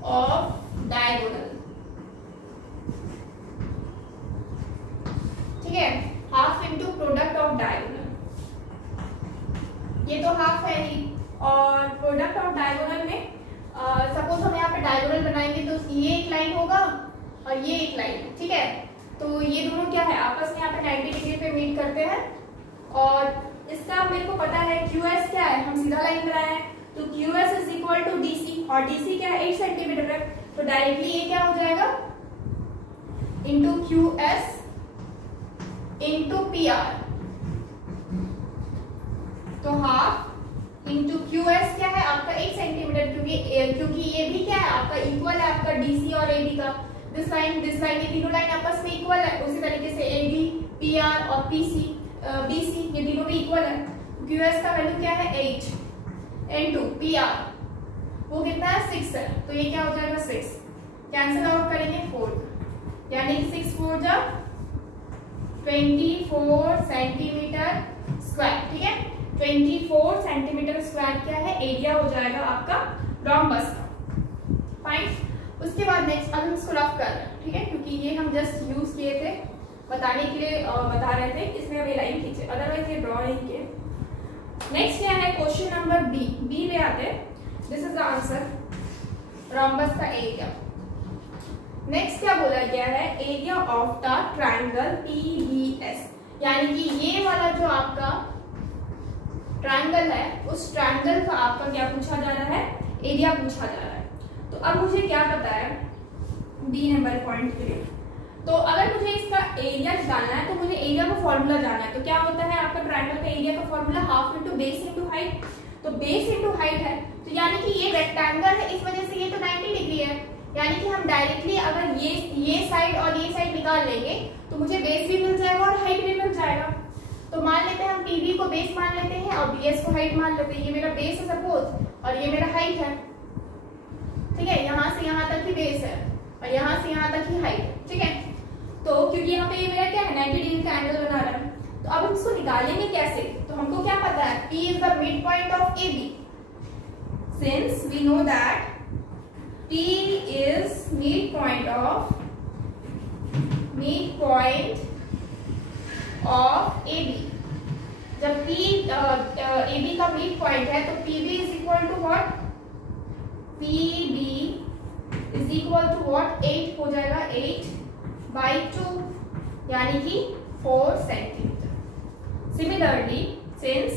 of diagonal, ठीक है, half into product of diagonal. ये तो हाफ है ही, और प्रोडक्ट ऑफ डायगोनल में सपोज हम यहाँ पे डायगोनल बनाएंगे तो ये एक लाइन होगा और ये एक लाइन, ठीक है। तो ये दोनों क्या है आपस में यहाँ पे 90 डिग्री पे मीट करते हैं। और इसका मेरे को पता है QS क्या है, हम सीधा लाइन बनाए हैं, तो QS is equal to DC, और DC क्या है 8 सेंटीमीटर है। तो डायरेक्टली ये क्या हो जाएगा, इंटू QS इंटू PR। तो हाफ इंटू QS क्या है आपका 8 सेंटीमीटर, क्योंकि ये भी क्या है आपका इक्वल है आपका DC और AB का। दिस लाइन ये तीनों लाइन आपस में इक्वल है। उसी तरीके से AD, PR और BC ये तीनों भी इक्वल है। QS का वैल्यू क्या है 8 इंटू PR वो कितना है 6 है, तो ये क्या हो जाएगा 6, कैंसिल आउट करेंगे 4, यानी 6 4 जा 24 सेंटीमीटर स्क्वायर, ठीक है। 24 सेंटीमीटर स्क्वायर क्या है एरिया हो जाएगा आपका रोम्बस का, फाइन। उसके बाद नेक्स्ट अब हम इसको रफ कर रहे हैं, ठीक है, क्योंकि ये हम जस्ट यूज किए थे बताने के लिए, बता रहे थे इसमें अब ये लाइन खींचे, अदरवाइज ये ड्रॉ नहीं किए। नेक्स्ट क्या है क्वेश्चन नंबर बी पे आते हैं। This is the answer, rhombus का एरिया। नेक्स्ट क्या बोला गया है, area of the triangle PBS, यानी कि ये वाला जो आपका ट्रायंगल है उस ट्रायंगल का आपका क्या पूछा जा रहा है, एरिया पूछा जा रहा है। तो अब मुझे क्या पता है बी नंबर पॉइंट के लिए, तो अगर मुझे इसका एरिया निकालना है तो मुझे एरिया का फॉर्मूला जानना है। तो क्या होता है आपका ट्रायंगल का एरिया का formula half into base into height. तो बेस इंटू हाइट है, तो यानी कि ये रेक्टेंगल है, इस वजह से ये तो 90 डिग्री है, यानी कि हम डायरेक्टली अगर ये साइड और ये साइड निकाल लेंगे तो मुझे बेस भी मिल जाएगा और हाइट भी मिल जाएगा। तो मान लेते हैं हम पीबी को बेस मान लेते हैं और बीएस को हाइट मान लेते हैं। ये मेरा बेस है सपोज और ये मेरा हाइट है, ठीक है। यहाँ से यहाँ तक ही बेस है और यहाँ से यहाँ तक ही हाइट है, ठीक है। तो क्योंकि यहाँ पे ये मेरा क्या है 90 डिग्री का एंगल बना रहा है, तो अब हम इसको निकालेंगे कैसे। तो हमको क्या पता है P is the mid point of AB, since we know that P is mid point of AB। जब P AB का मिड पॉइंट है तो PB is equal to what, PB is equal to what 8 हो जाएगा, 8/2 यानी कि 4 centimetre. Similarly since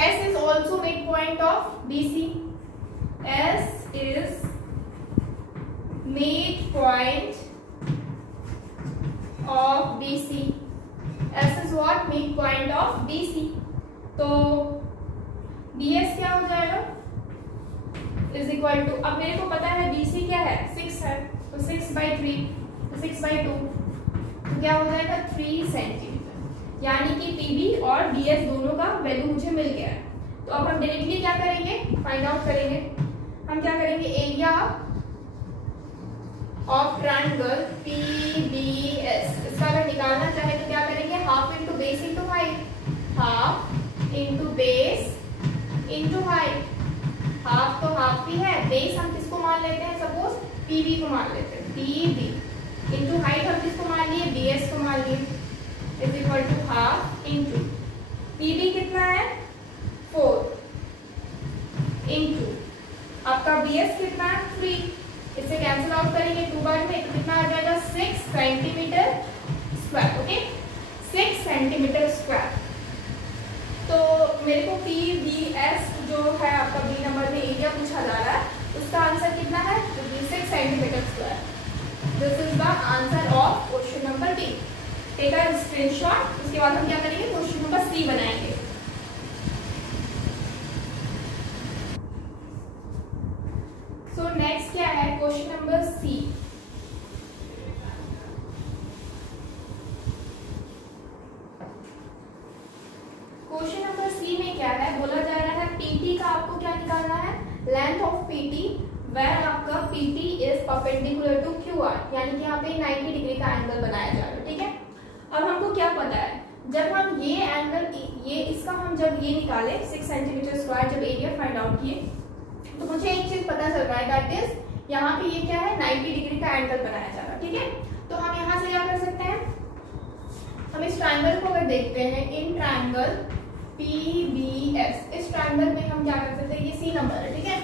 S is also midpoint of BC, S is midpoint of BC, S is what midpoint of BC। तो BS क्या हो जाएगा is equal to, अब मेरे को पता है BC क्या है 6 है, तो 6/3 तो 6/2 तो क्या हो जाएगा 3 सेंटीमीटर, यानी कि PB और BS दोनों का वैल्यू मुझे मिल गया है। तो अब हम डायरेक्टली क्या करेंगे फाइंड आउट करेंगे, हम क्या करेंगे एरिया ऑफ ट्रायंगल PBS, इसका अगर निकालना चाहे तो क्या करेंगे half into base into height, half into base into height. Half तो हाफ ही है, बेस हम किसको मान लेते हैं सपोज PB को मान लेते हैं, PB इंटू हाइट हम किसको मान लिए BS को मान लिए, is equal to half into PB कितना है 4 इंटू आपका BS कितना है 3, इससे कैंसिल आउट करेंगे 2 बार में तो कितना आ जाएगा 6 centimetre square, okay 6 centimetre square. तो मेरे को PBS जो है आपका बी नंबर में एरिया पूछा जा रहा है, उसका आंसर कितना है 6 centimetre square. This is the answer of question number B. Take a screenshot, उसके बाद हम क्या करेंगे क्वेश्चन नंबर सी बनाएंगे। सो नेक्स्ट क्या है question number C. Question number C में क्या है बोला जा रहा है PT का आपको क्या निकालना है लेंथ ऑफ PT वेयर आपका PT is perpendicular to QR, यानी कि यहाँ पे 90 डिग्री का एंगल बनाया जा रहा है, ठीक है। अब हमको क्या पता है जब हम ये एंगल इसका हम जब ये निकाले 6 सेंटीमीटर स्क्वायर जब एरिया फाइंड आउट किए तो मुझे एक चीज पता चल रहा है दैट इज यहाँ पे ये क्या है 90 डिग्री का एंगल बनाया जा रहा है, ठीक है। तो हम यहाँ से क्या कर सकते हैं, हम इस ट्रायंगल को अगर देखते हैं इन ट्रायंगल PBS, इस ट्रायंगल में हम क्या कर सकते हैं ये C नंबर है, ठीक है।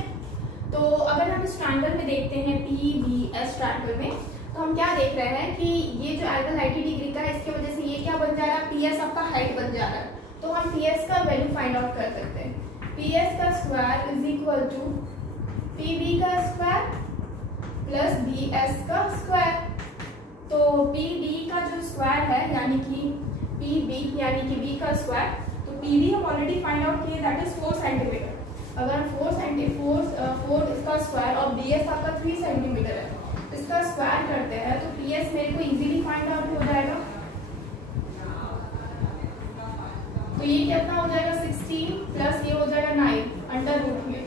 तो अगर हम इस ट्रायंगल में देखते हैं PBS ट्रायंगल में तो हम क्या देख रहे हैं कि ये जो एंगल 90 डिग्री का है इसकी वजह से ये क्या बन जा रहा है PS आपका हाइट बन जा रहा है। तो हम PS का वैल्यू फाइंड आउट कर सकते हैं, PS का square is equal to PB का स्क्वायर प्लस BS का स्क्वायर। तो PB का जो स्क्वायर है यानी कि PB यानी कि B का स्क्वायर, तो PB हम ऑलरेडी फाइंड आउट किए दैट इज 4 सेंटीमीटर। अगर 4 इसका स्क्वायर और BS आपका 3 सेंटीमीटर है, इसका स्क्वायर करते हैं तो PS मेरे को इजीली फाइंड आउट हो जाएगा। तो ये कितना हो जाएगा 16 प्लस ये हो जाएगा 9 अंडर रूट में,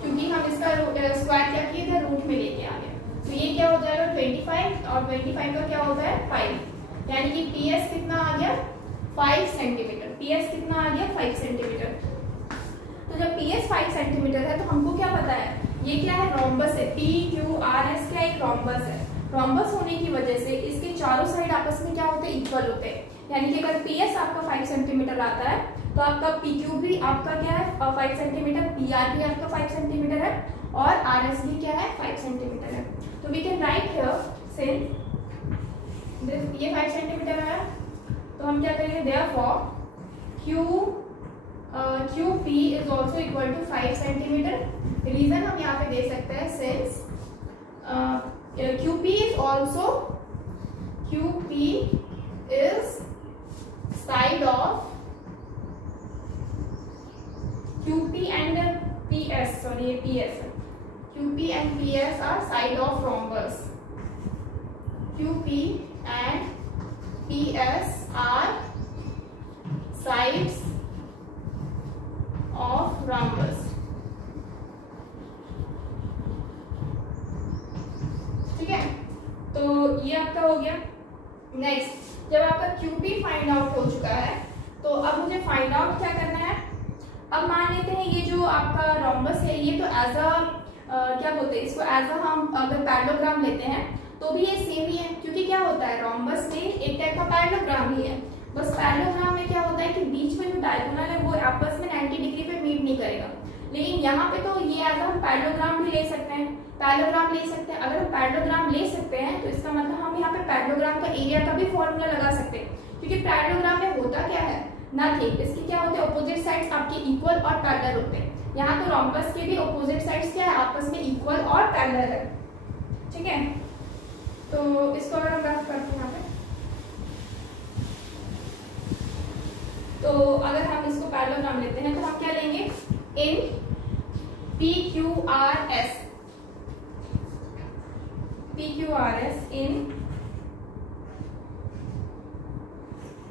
क्योंकि हम इसका स्क्वायर क्या किए थे रूट में लेके आ गए। तो ये क्या हो जाएगा 25 और 25 का क्या होता है 5, यानी कि PS कितना आ गया 5 सेंटीमीटर। PS कितना आ गया 5 सेंटीमीटर। तो जब PS 5 सेंटीमीटर है तो हमको क्या पता है ये क्या है रोम्बस है, PQRS क्या एक रोम्बस है। रोम्बस होने की वजह से इसके चारों साइड आपस में क्या होते हैं इक्वल होते हैं, यानी कि अगर PS आपका 5 सेंटीमीटर आता है तो आपका PQ भी आपका क्या है 5 सेंटीमीटर, PR भी आपका 5 सेंटीमीटर है और RS भी क्या है 5 सेंटीमीटर है। तो we can write here since ये 5 सेंटीमीटर है तो हम क्या करेंगे therefore QP is also equal to 5 centimetre. Reason हम यहाँ पे दे सकते हैं since QP is side of QP and PS, sorry PS, QP and PS are side of rhombus. QP and PS are sides of rhombus। ठीक है, तो ये आपका हो गया। नेक्स्ट, जब आपका QP फाइंड आउट हो चुका है तो अब मुझे फाइंड आउट क्या करना है। अब मान लेते हैं ये जो आपका रोम्बस है ये तो एज अ क्या बोलते हैं इसको, एज अ हम अगर पैरेललोग्राम लेते हैं तो भी ये सेम ही है, क्योंकि क्या होता है रोम्बस में एक टाइप का पैरेललोग्राम ही है। बस पैरेललोग्राम में क्या होता है कि बीच में जो डायगोनल है वो आपस में 90 डिग्री पे मीट नहीं करेगा। लेकिन यहाँ पे तो ये एज हम पैरेललोग्राम भी ले सकते हैं, पैरेललोग्राम ले सकते हैं। अगर हम पैरेललोग्राम ले सकते हैं तो इसका मतलब हम यहाँ पे पैरेललोग्राम का एरिया का भी फॉर्मूला लगा सकते हैं, क्योंकि पैरेललोग्राम में होता क्या है, नथिंग, इसके क्या होते हैं अपोजिट साइड्स आपके इक्वल और पैरेलल होते हैं। यहाँ तो रोम्बस के भी अपोजिट साइड्स क्या है, आपस में इक्वल और पैरेलल है। ठीक है, तो इसको अगर हम ग्राफ करते हैं यहाँ पे, तो अगर हम इसको पैरेललोग्राम लेते हैं तो हम क्या लेंगे, इन PQRS in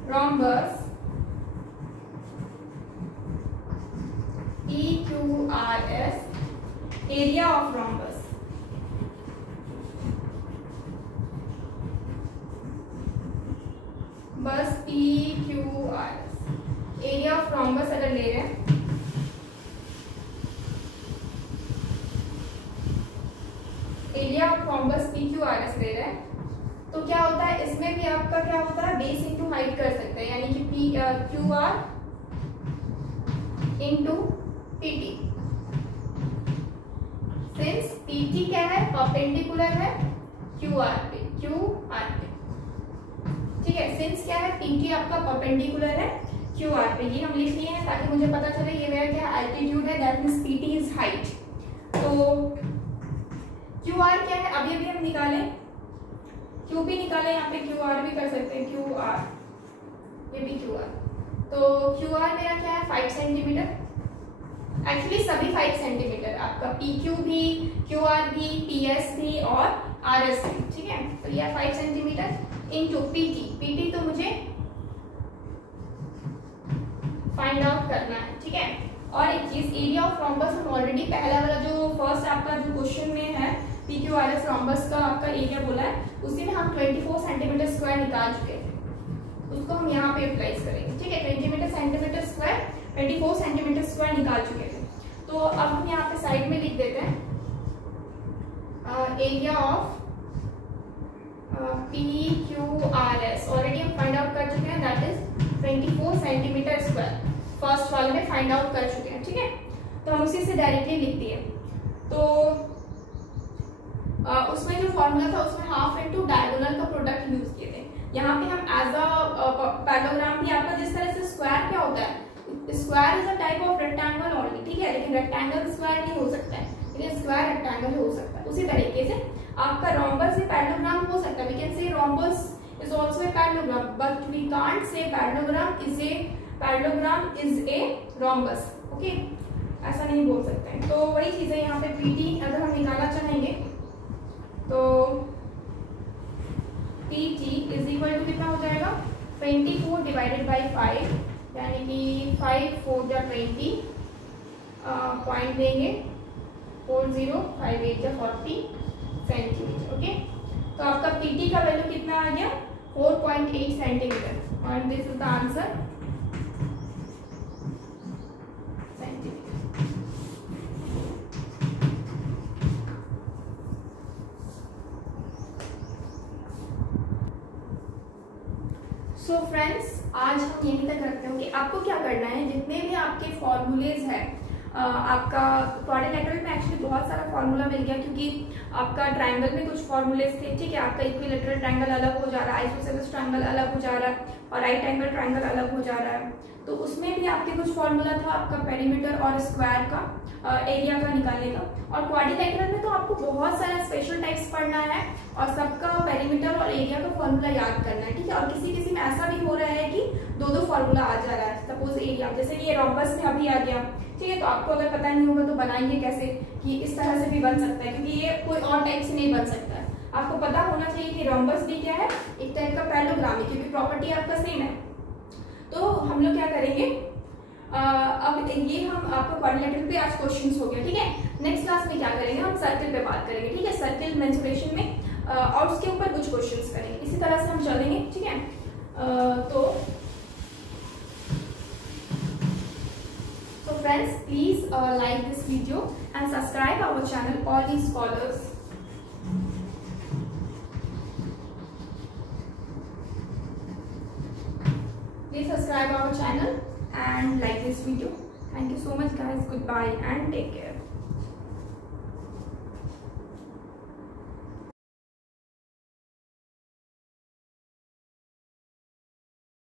rhombus, PQRS area of rhombus, बस PQRS एरिया ऑफ रॉम्बस अगर ले रहे हैं, एरिया ऑफ रॉम्बस PQRS ले रहे हैं, तो क्या होता है इसमें भी आपका क्या होता है, बेस इंटू हाइट कर सकते हैं, यानी कि QR into PT। Since PT क्या है, परपेंडिकुलर है QR पे। ठीक है, सिंस क्या है, PT आपका परपेंडिकुलर है QR पे। ये हम लिख लिए हैं ताकि मुझे पता चले ये मेरा क्या एल्टीट्यूड है, that means PT is height. तो QR क्या है, अभी हम निकालें, QP निकालें, यहाँ पे QR भी कर सकते हैं, QR, ये भी QR। तो QR मेरा क्या है 5 सेंटीमीटर, एक्चुअली सभी 5 सेंटीमीटर, आपका PQ भी, QR भी, PS भी और RS भी। ठीक है, तो ये 5 सेंटीमीटर इंटू PT तो मुझे फाइंड आउट करना है। ठीक है, और एक चीज, एरिया ऑफ रॉम्बस हम ऑलरेडी पहला वाला जो फर्स्ट आपका जो क्वेश्चन में है PQRS रॉम्बस का आपका एरिया बोला है, उसी में हम 24 सेंटीमीटर स्क्वायर निकाल चुके थे, उसको हम यहाँ पे यूटिलाइज करेंगे। ठीक है, 24 सेंटीमीटर स्क्वायर निकाल चुके थे। तो अब हम यहाँ पे साइड में लिख देते हैं एरिया ऑफ PQRS, ऑलरेडी हम फाइंड आउट कर चुके हैं, that is 24 centimetre square, first वाले में फाइंड आउट कर चुके हैं। ठीक है, तो हम उसी से डायरेक्टली लिख दिए। तो उसमें जो फॉर्मूला था उसमें हाफ इंटू डायगोनल का प्रोडक्ट यूज किए थे। यहाँ पे हम एज अ पैरेललोग्राम भी आपका जिस तरह से स्क्वायर क्या होता है, square is a type of rectangle only. ठीक है, लेकिन रेक्टेंगल स्क्वायर नहीं हो सकता है, लेकिन स्क्वायर रेक्टेंगल हो सकता है। उसी तरीके से आपका रोम्बस से पैरेललोग्राम हो सकता है, we can say rhombus is also a parallelogram, but we can't say parallelogram is a rhombus. Okay, ऐसा नहीं बोल सकते हैं। तो वही चीज है यहाँ पे PT अगर हम निकालना चाहेंगे तो PT इज इक्वल टू कितना हो जाएगा, 24 डिवाइडेड बाई 5, यानी कि 5 4 जा 20, पॉइंट देंगे 40, 5 8 जा 40 सेंटीमीटर। ओके, तो आपका PT का वैल्यू कितना आ गया, 4.8 सेंटीमीटर, और this is the answer centimetre. So friends, आज हम यहीं तक रखते हैं कि आपको क्या करना है, जितने भी आपके फॉर्मूलेज हैं, आपका क्वाड्रिलेटरल में एक्चुअली बहुत सारा फॉर्मूला मिल गया, क्योंकि आपका ट्रायंगल में कुछ फॉर्मूलेज थे। ठीक है, आपका इक्विलेटरल ट्रायंगल अलग हो जा रहा है, आइसोसेलेस ट्रायंगल अलग हो जा रहा है, और राइट एंगल ट्रायंगल अलग हो जा रहा है। तो उसमें भी आपके कुछ फॉर्मूला था आपका पेरीमीटर और स्क्वायर का एरिया का निकालने का। और क्वाड्रिलेटरल में तो आपको बहुत सारा स्पेशल टाइप्स पढ़ना है और सबका पेरीमीटर और एरिया का फॉर्मूला याद करना है, ठीक है। और किसी में ऐसा भी हो रहा है कि दो फॉर्मूला आ जा रहा है। सपोज एरिया, जैसे ये रोम्बस में अभी आ गया, ठीक है, तो आपको अगर पता नहीं होगा तो बनाएंगे कैसे कि इस तरह से भी बन सकता है, क्योंकि ये कोई और टाइप से नहीं बन सकता है। आपको पता होना चाहिए कि रोम्बस भी क्या है, एक टाइप का पैरेललोग्राम है, क्योंकि प्रॉपर्टी आपका सेम है। तो हम लोग क्या करेंगे, अब ये हम आपको क्वाड्रिलेटरल पे आज क्वेश्चंस हो गया, ठीक है। नेक्स्ट क्लास में क्या करेंगे, हम सर्किल पे बात करेंगे, ठीक है। सर्किल मेंसुरेशन में और उसके ऊपर कुछ क्वेश्चंस करेंगे, इसी तरह से हम चलेंगे, ठीक है। So friends, please like this video and subscribe our channel, all these scholars. Please subscribe our channel and like this video. Thank you so much guys. Goodbye and take care.